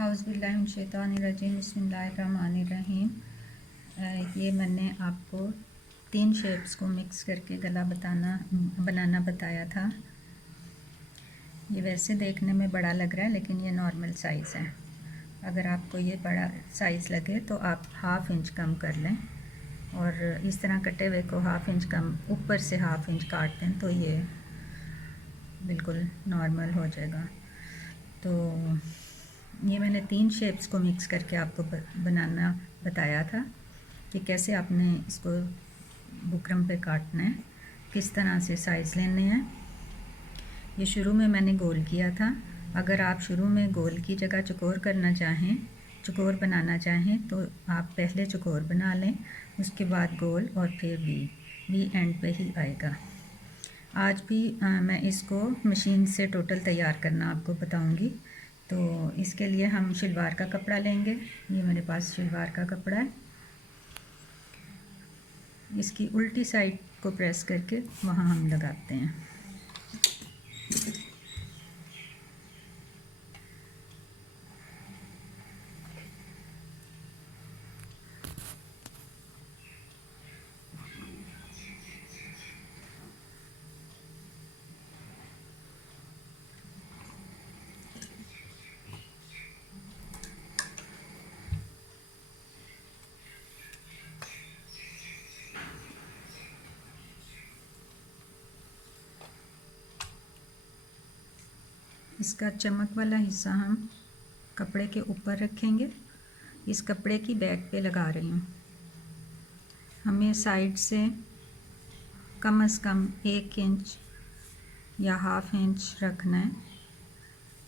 औज़ुबिल्लाहिमिनश्शैतानिर्रजीम बिस्मिल्लाहिर्रहमानिर्रहीम। ये मैंने आपको 3 शेप्स को मिक्स करके गला बनाना बताया था। ये वैसे देखने में बड़ा लग रहा है लेकिन ये नॉर्मल साइज़ है। अगर आपको ये बड़ा साइज़ लगे तो आप 1/2 इंच कम कर लें और इस तरह कटे हुए को 1/2 इंच कम ऊपर से 1/2 इंच काट दें तो ये बिल्कुल नॉर्मल हो जाएगा। तो ये मैंने 3 शेप्स को मिक्स करके आपको बनाना बताया था कि कैसे आपने इसको बुकरम पे काटना है, किस तरह से साइज़ लेने हैं। ये शुरू में मैंने गोल किया था। अगर आप शुरू में गोल की जगह चौकोर करना चाहें, चौकोर बनाना चाहें तो आप पहले चौकोर बना लें, उसके बाद गोल और फिर वी एंड पे ही आएगा। आज भी मैं इसको मशीन से टोटल तैयार करना आपको बताऊंगी। तो इसके लिए हम शलवार का कपड़ा लेंगे। ये मेरे पास शलवार का कपड़ा है। इसकी उल्टी साइड को प्रेस करके वहाँ हम लगाते हैं। इसका चमक वाला हिस्सा हम कपड़े के ऊपर रखेंगे। इस कपड़े की बैक पे लगा रही हूँ। हमें साइड से कम से कम 1 इंच या 1/2 इंच रखना है।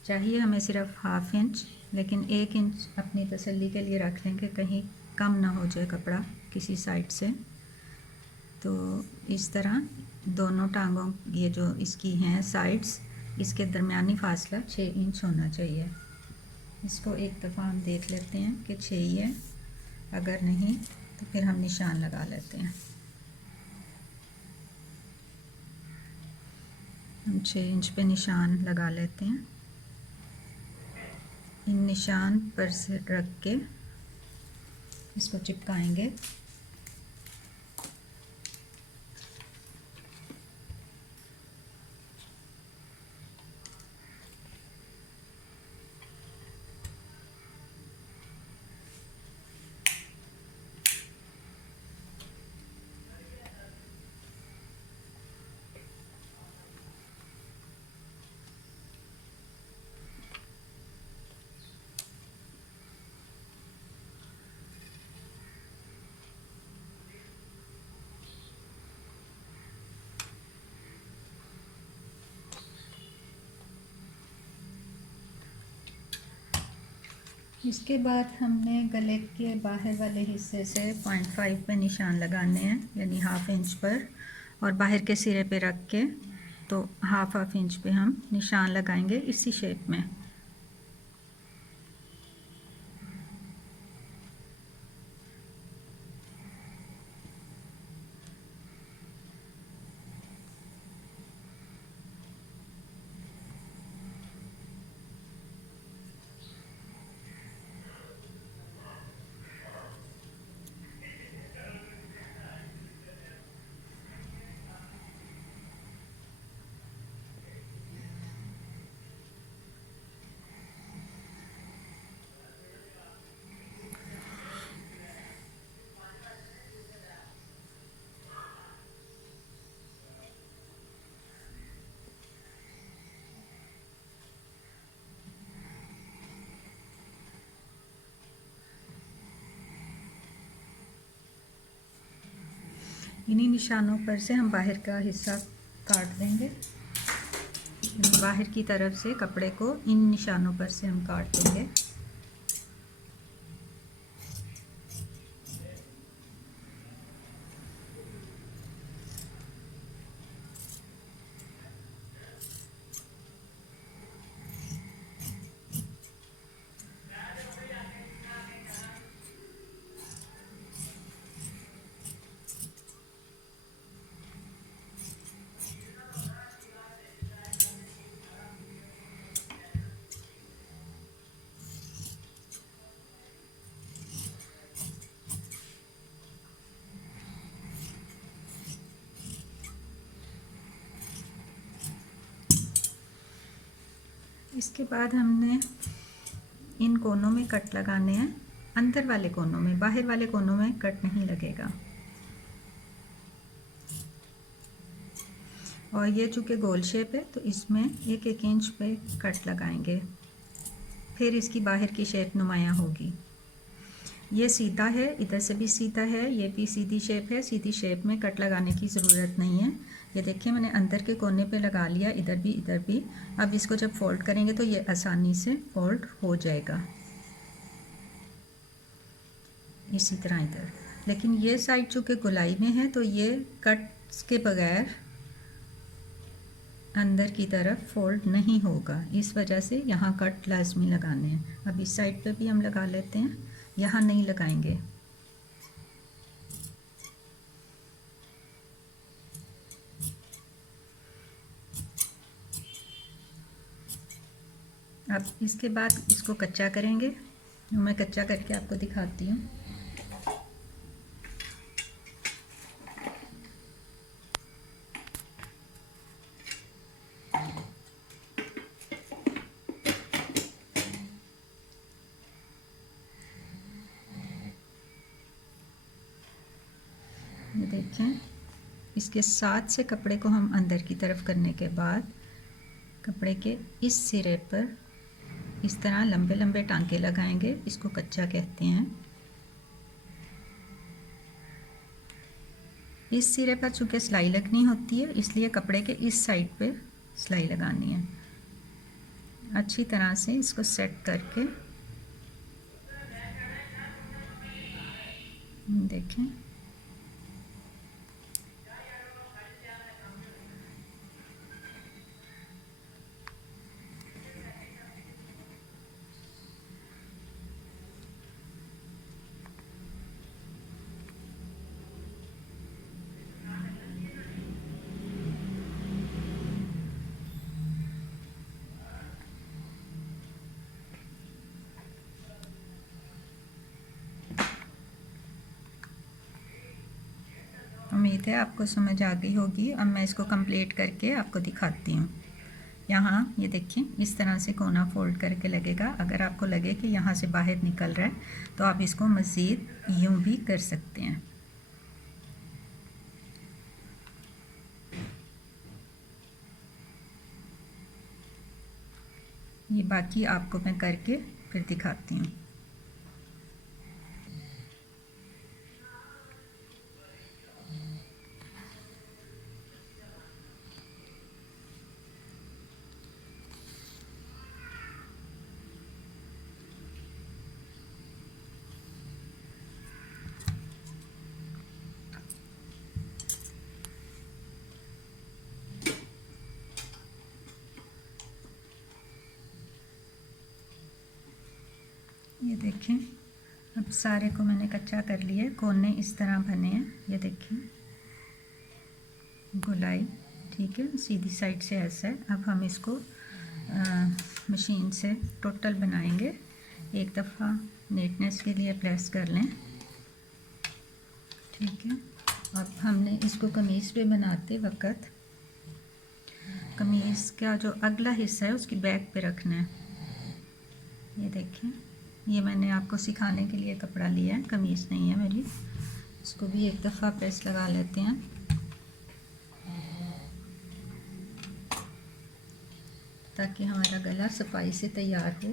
चाहिए हमें सिर्फ 1/2 इंच, लेकिन 1 इंच अपनी तसल्ली के लिए रख लेंगे, कहीं कम ना हो जाए कपड़ा किसी साइड से। तो इस तरह दोनों टांगों ये जो इसकी हैं साइड्स, इसके दरमियानी फासला 6 इंच होना चाहिए। इसको एक दफ़ा हम देख लेते हैं कि 6 ही है। अगर नहीं तो फिर हम निशान लगा लेते हैं। हम 6 इंच पे निशान लगा लेते हैं। इन निशान पर से रख के इसको चिपकाएंगे। इसके बाद हमने गले के बाहर वाले हिस्से से 0.5 पे निशान लगाने हैं, यानी 1/2 इंच पर, और बाहर के सिरे पे रख के तो 1/2 इंच पे हम निशान लगाएंगे इसी शेप में। इन्हीं निशानों पर से हम बाहर का हिस्सा काट देंगे। बाहर की तरफ से कपड़े को इन निशानों पर से हम काट देंगे। इसके बाद हमने इन कोनों में कट लगाने हैं, अंदर वाले कोनों में, बाहर वाले कोनों में कट नहीं लगेगा। और ये चूँकि गोल शेप है तो इसमें 1-1 इंच पे कट लगाएंगे, फिर इसकी बाहर की शेप नुमायाँ होगी। ये सीधा है, इधर से भी सीधा है, ये भी सीधी शेप है, सीधी शेप में कट लगाने की ज़रूरत नहीं है। ये देखिए मैंने अंदर के कोने पे लगा लिया, इधर भी इधर भी। अब इसको जब फोल्ड करेंगे तो ये आसानी से फोल्ड हो जाएगा, इसी तरह इधर। लेकिन ये साइड चूँकि गोलाई में है तो ये कट्स के बगैर अंदर की तरफ फोल्ड नहीं होगा, इस वजह से यहाँ कट लाजमी लगाने हैं। अब इस साइड पे भी हम लगा लेते हैं, यहाँ नहीं लगाएंगे। अब इसके बाद इसको कच्चा करेंगे, मैं कच्चा करके आपको दिखाती हूँ। ये देखें, इसके साथ से कपड़े को हम अंदर की तरफ करने के बाद कपड़े के इस सिरे पर इस तरह लंबे लंबे टांके लगाएंगे, इसको कच्चा कहते हैं। इस सिरे पर चूँकि सिलाई लगनी होती है इसलिए कपड़े के इस साइड पे सिलाई लगानी है। अच्छी तरह से इसको सेट करके देखें, उम्मीद है आपको समझ आ गई होगी। अब मैं इसको कंप्लीट करके आपको दिखाती हूँ। यहाँ ये देखिए इस तरह से कोना फोल्ड करके लगेगा। अगर आपको लगे कि यहाँ से बाहर निकल रहा है तो आप इसको मज़ीद यूँ भी कर सकते हैं। ये बाकी आपको मैं करके फिर दिखाती हूँ। ये देखें, अब सारे को मैंने कच्चा कर लिया, कोने इस तरह बने हैं। ये देखें गोलाई, ठीक है, सीधी साइड से ऐसा है। अब हम इसको मशीन से टोटल बनाएंगे। एक दफ़ा नीटनेस के लिए प्रेस कर लें, ठीक है। अब हमने इसको कमीज़ पे बनाते वक्त कमीज़ का जो अगला हिस्सा है उसकी बैक पे रखना है। ये देखें, ये मैंने आपको सिखाने के लिए कपड़ा लिया है, कमीज़ नहीं है मेरी। इसको भी एक दफ़ा प्रेस लगा लेते हैं ताकि हमारा गला सफाई से तैयार हो।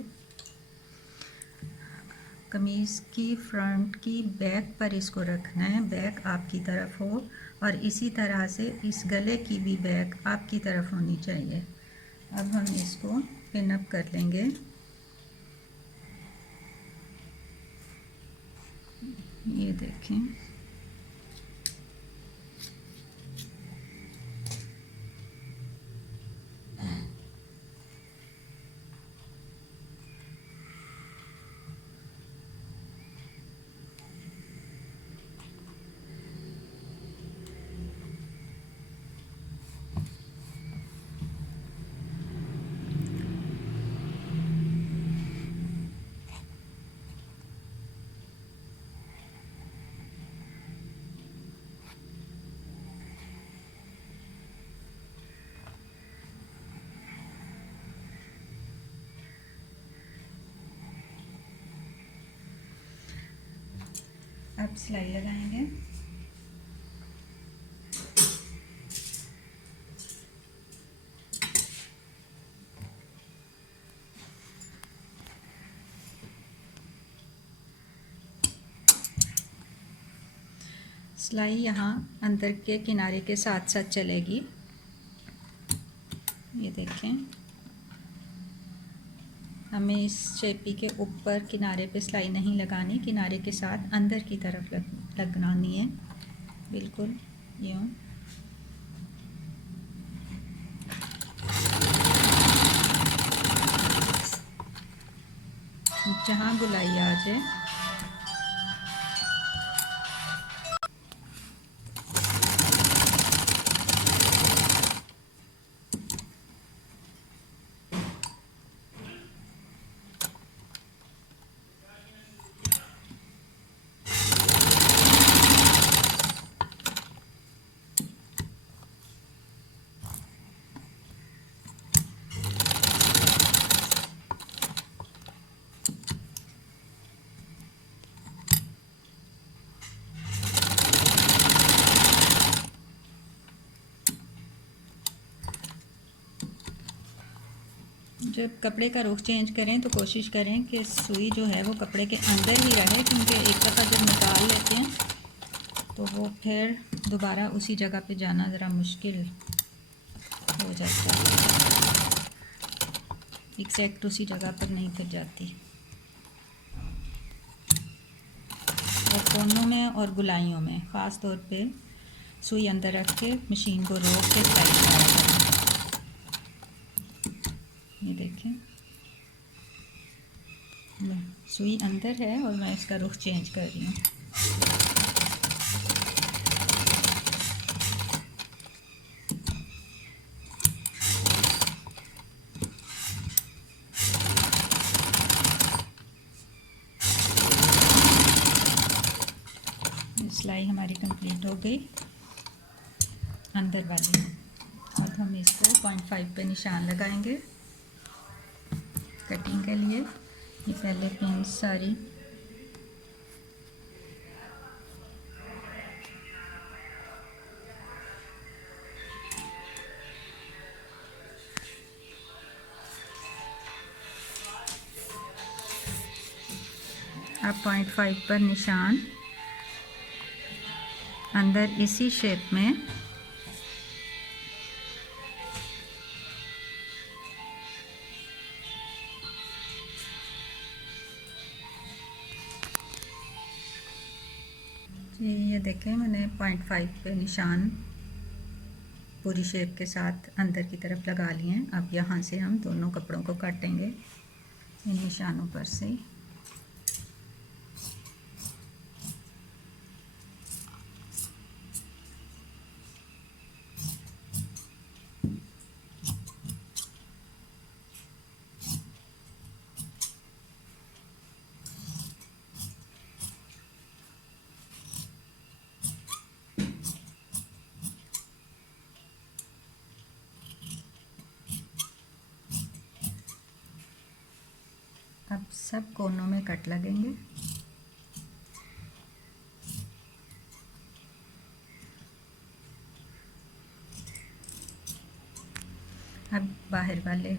कमीज़ की फ्रंट की बैक पर इसको रखना है, बैक आपकी तरफ हो, और इसी तरह से इस गले की भी बैक आपकी तरफ होनी चाहिए। अब हम इसको पिन अप कर लेंगे। ये देखें, अब सिलाई लगाएंगे। सिलाई यहाँ अंदर के किनारे के साथ साथ चलेगी। ये देखें, हमें इस शेपी के ऊपर किनारे पे सिलाई नहीं लगानी, किनारे के साथ अंदर की तरफ लगानी है, बिल्कुल यूँ। जहाँ गुलाई आ जाए जब कपड़े का रुख चेंज करें तो कोशिश करें कि सुई जो है वो कपड़े के अंदर ही रहे, क्योंकि एक दफ़ा जब निकाल लेते हैं तो वो फिर दोबारा उसी जगह पे जाना ज़रा मुश्किल हो जाता है, एग्जैक्ट उसी जगह पर नहीं फिर जाती। और कोनों में और गुलाइयों में ख़ास तौर पे सुई अंदर रख के मशीन को रोक के सिलाई लगाया करें। ये देखें, सुई अंदर है और मैं इसका रुख चेंज कर रही हूँ। सिलाई हमारी कंप्लीट हो गई अंदर वाली। अब हम इसको 0.5 पे निशान लगाएंगे कटिंग के लिए। ये पहले पिन सारी अब 0.5 पर निशान अंदर इसी शेप में ये देखें, मैंने 0.5 पे निशान पूरी शेप के साथ अंदर की तरफ लगा लिए हैं। अब यहाँ से हम दोनों कपड़ों को काटेंगे इन निशानों पर से। अब सब कोनों में कट लगेंगे। अब बाहर वाले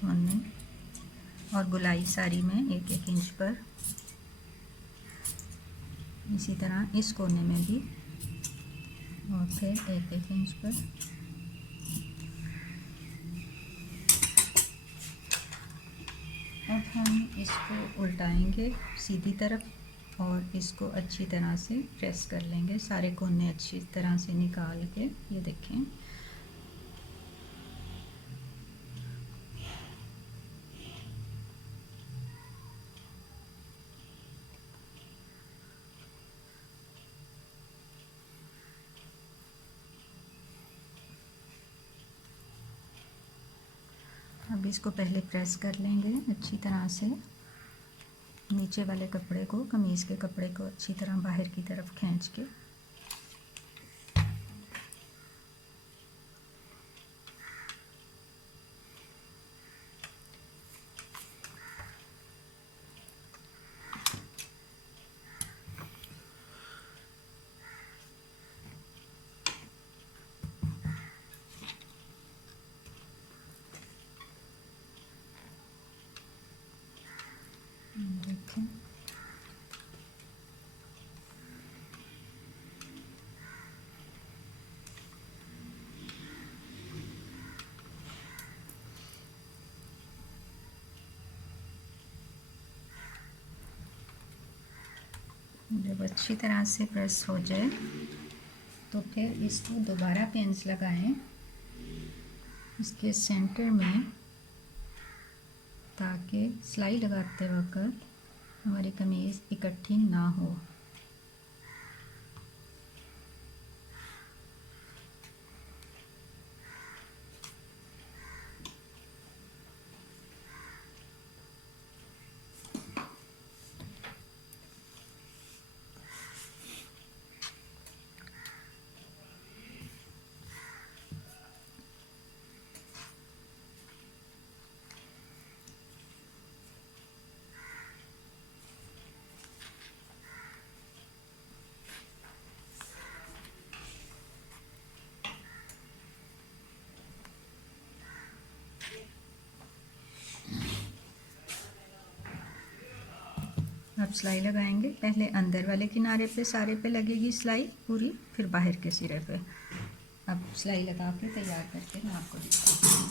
कोने और गुलाई सारी में 1-1 इंच पर, इसी तरह इस कोने में भी और फिर 1-1 इंच पर। अब हम इसको उल्टाएंगे सीधी तरफ और इसको अच्छी तरह से प्रेस कर लेंगे, सारे कोने अच्छी तरह से निकाल के। ये देखें, अब इसको पहले प्रेस कर लेंगे अच्छी तरह से, नीचे वाले कपड़े को, कमीज़ के कपड़े को अच्छी तरह बाहर की तरफ खींच के। देखें। जब अच्छी तरह से प्रेस हो जाए तो फिर इसको दोबारा पिन्स लगाएं इसके सेंटर में, ताकि सिलाई लगाते वक्त हमारी कमीज़ इकट्ठी ना हो। अब सिलाई लगाएंगे। पहले अंदर वाले किनारे पे सारे पे लगेगी सिलाई पूरी, फिर बाहर के सिरे पे। अब सिलाई लगा के तैयार करके मैं आपको दिखाती हूँ।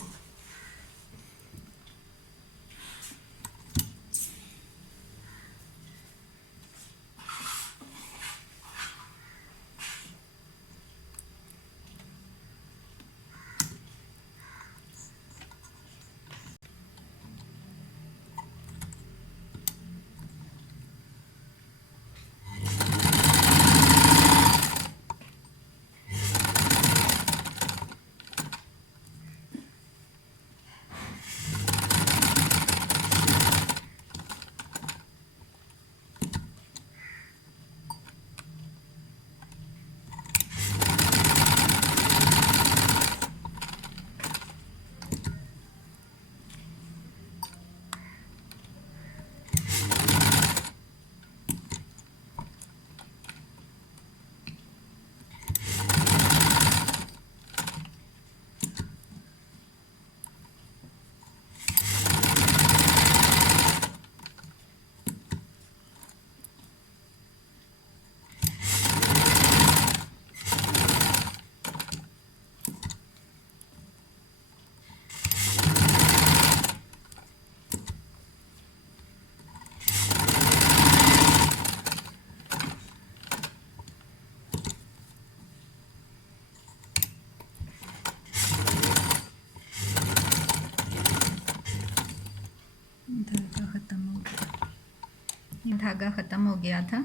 धागा ख़त्म हो गया था,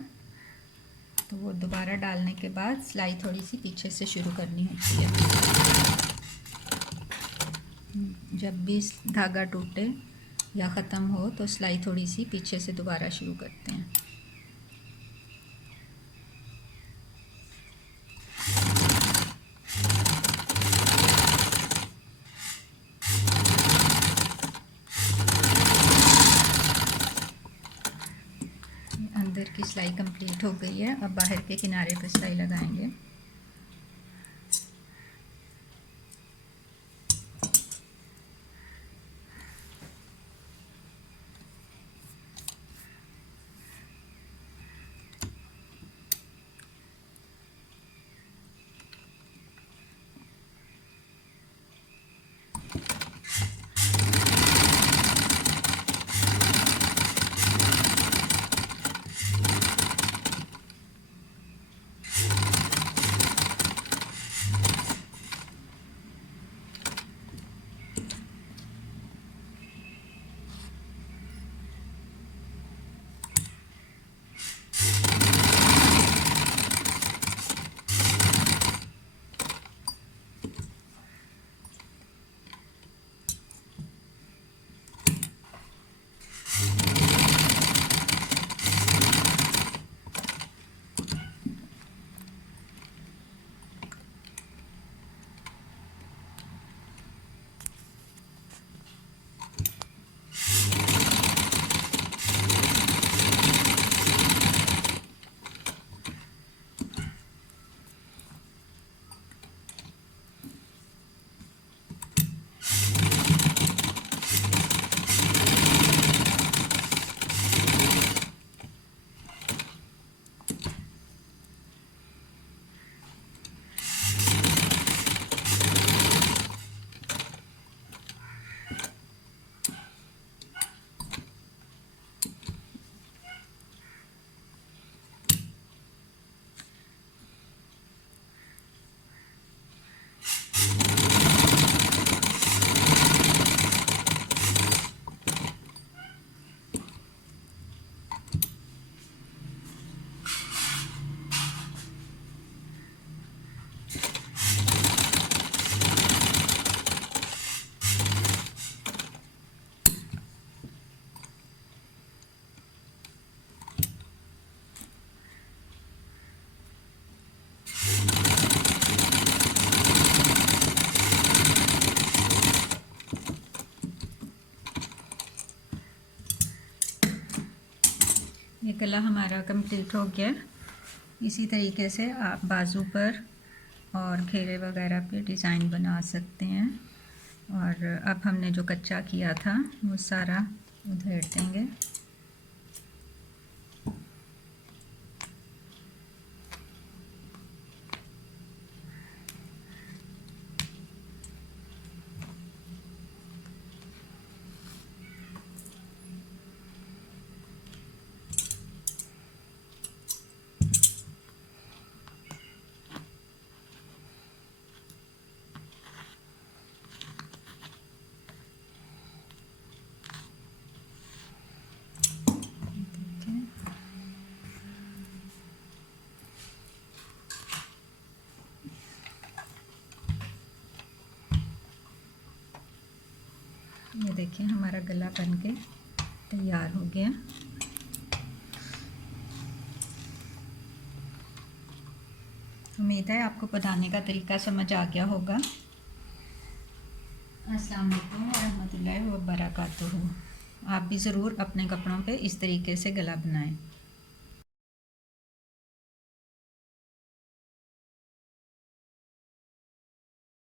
तो वो दोबारा डालने के बाद सिलाई थोड़ी सी पीछे से शुरू करनी होती है। जब भी धागा टूटे या ख़त्म हो तो सिलाई थोड़ी सी पीछे से दोबारा शुरू करते हैं। अंदर की सिलाई कंप्लीट हो गई है। अब बाहर के किनारे पे सिलाई लगाएंगे। ये गला हमारा कंप्लीट हो गया। इसी तरीके से आप बाजू पर और घेरे वगैरह पे डिज़ाइन बना सकते हैं। और अब हमने जो कच्चा किया था वो सारा उधेड़ देंगे। ये देखिए हमारा गला बनके तैयार हो गया। उम्मीद है आपको बनाने का तरीका समझ आ गया होगा। अस्सलाम वालेकुम रहमतुल्लाहि व बरकातुहू। आप भी ज़रूर अपने कपड़ों पे इस तरीके से गला बनाएं।